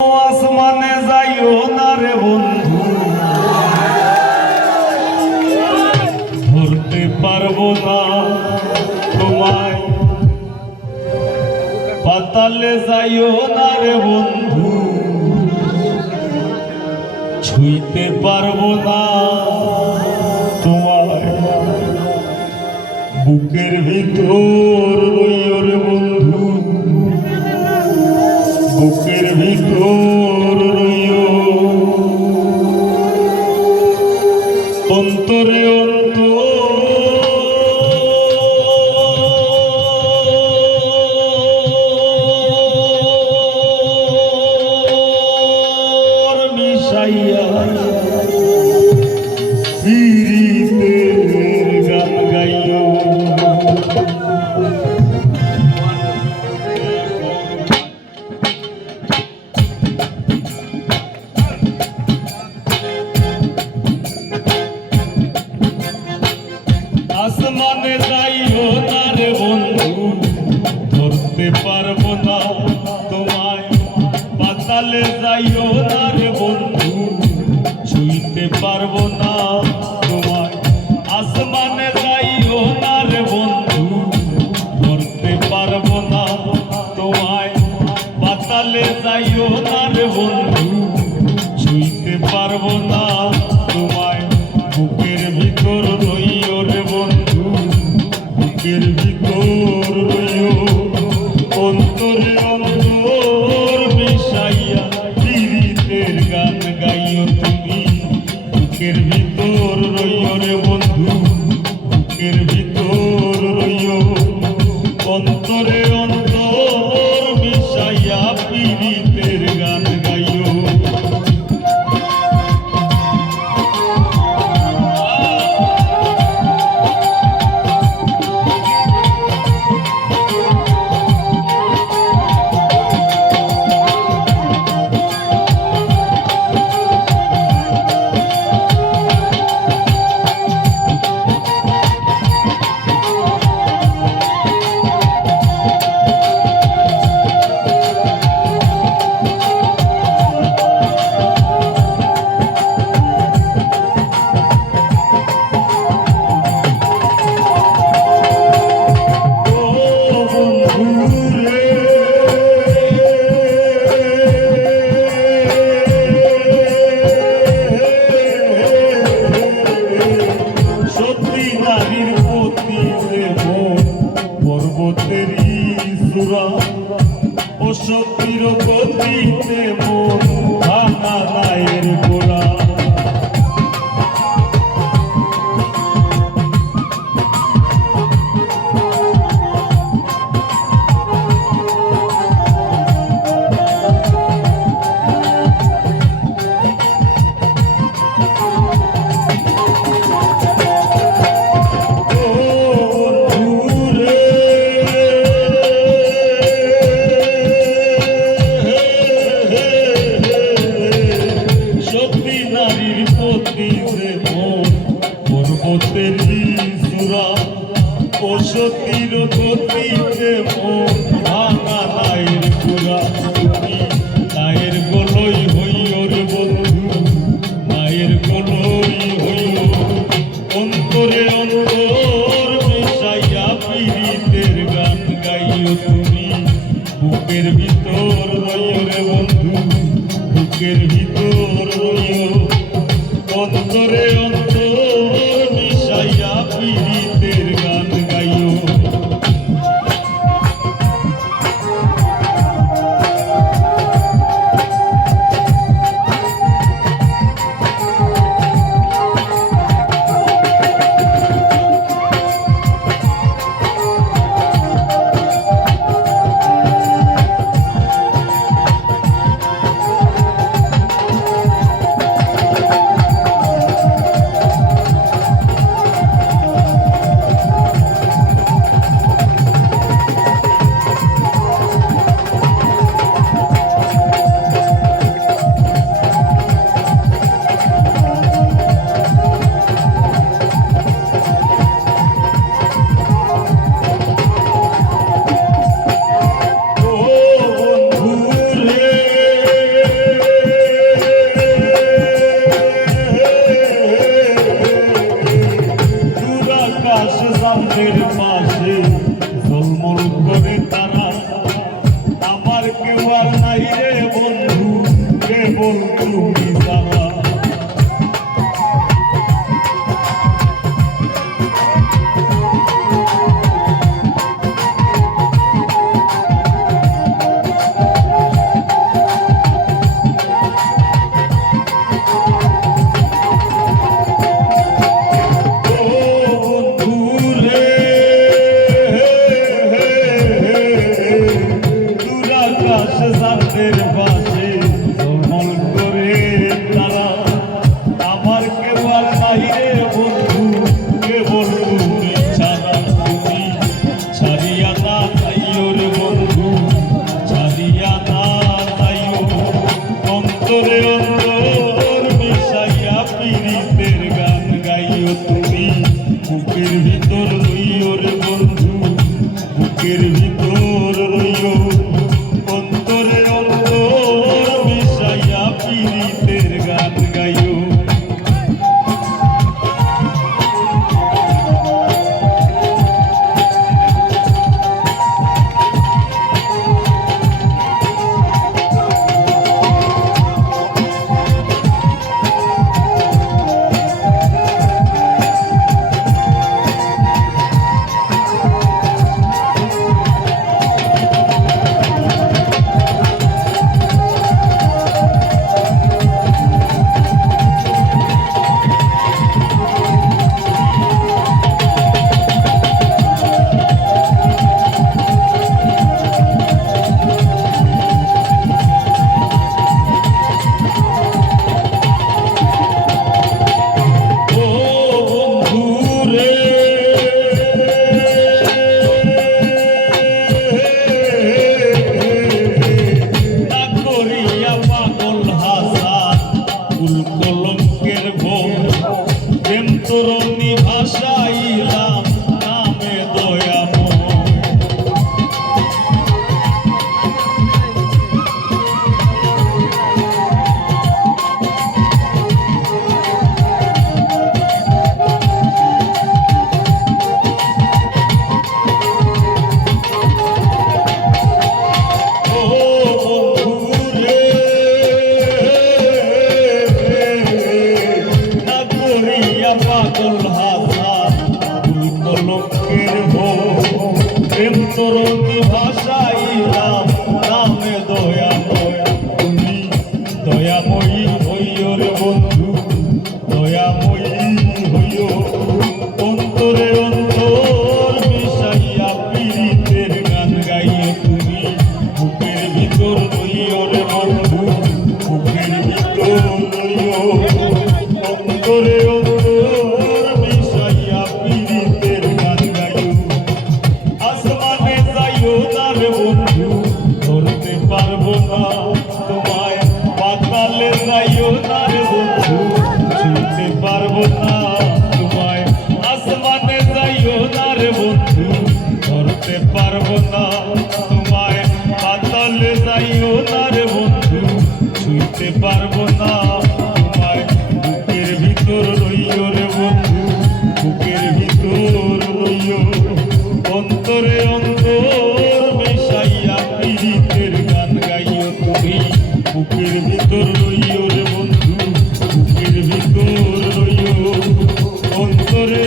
আসমানে যাইও না রে বন্ধু, ধরতে পারবো না তোমায়। পাতালে যাইও না রে বন্ধু, ছুঁইতে পারবো না তোমায়। বুকের ভিতর রইও রে বন্ধু, বুকের ভিতর রইও, অন্তরে অন্তর মিশাইয়া পীড়িতের গান গাইও। আসমানে যাইও না রে বন্ধু, ধরতে পারবো না তোমায়। পাতালে যাইও না রে বন্ধু, ছুঁইতে পারবো না তোমায়। আসমানে যাইও না রে বন্ধু, ধরতে পারবো না তোমায়। পাতালে যাইও না রে বন্ধু, ছুঁইতে পারবো না তোমায়। বুকের ভিতর রইও রে বন্ধু, বুকের ভিতর রইও, অন্তরে অন্তর মিশাইয়া পীড়িতের গান গাইও তুমি। বুকের ভিতর রইও রে বন্ধু, বুকের ভিতর রইও, অন্তরে অন্তর মিশাইয়া পীড়িতের গান গাইও। ও শক্তির গতিতে মন ভাঙা নায়ের গোড়া। পর্বতের সুরা ও সতীর গতিতে মন ভাঙা নায়ের গোড়া। তুমি নায়ের গোলই হইও রে বন্ধু, নায়ের গোলই হইও, অন্তরে অন্তর মিশাইয়া পীড়িতের গান গাইও তুমি। বুকের ভিতর রইও রে বন্ধু, বুকের ভিতর রইও, অন্তরে অন্তর মিশাইয়া পীড়িতের গান গাইও। অন্তরে অন্তর মিশাইয়া পীড়িতের গান গাইও তুমি বুকের ভিতর রইও রে বন্ধু বুকের ভিতর রইও অন্তরে অন্তর মিশাইয়া পীড়িতের গান গাইও কলঙ্কের ভোগ প্রেম তরুণী ভাষাইলাম নামে দয়াময় পাগল হাসান কলঙ্কের ভোগ প্রেম তরুণী ভাষাইলাম নামে দয়াময় তুমি দয়াময়ী হইও রে বন্ধু দয়াময়ী হইও অন্তরে অন্তর মিশাইয়া পীড়িতের গান গাইও তুমি বুকের ভিতর রইও রে বন্ধু বুকের ভিতর রইও অন্তরে পারবো না তোমায় পাতালে যাইও না রে বন্ধু ছুঁতে পারবো না তোমায় আসমানে যাইও না রে বন্ধু ধরতে পারবো না তোমায় পাতালে যাইও না রে বন্ধু ছুঁতে পারবো না তোমায় বুকের ভিতর রইও রে বন্ধু বুকের ভিতর রইও অন্তরে অন্তর মিশাইয়া পীড়িতের গান গাইও তুমি বুকের ভিতর রইও রে বন্ধু বুকের ভিতর রইও অন্তরে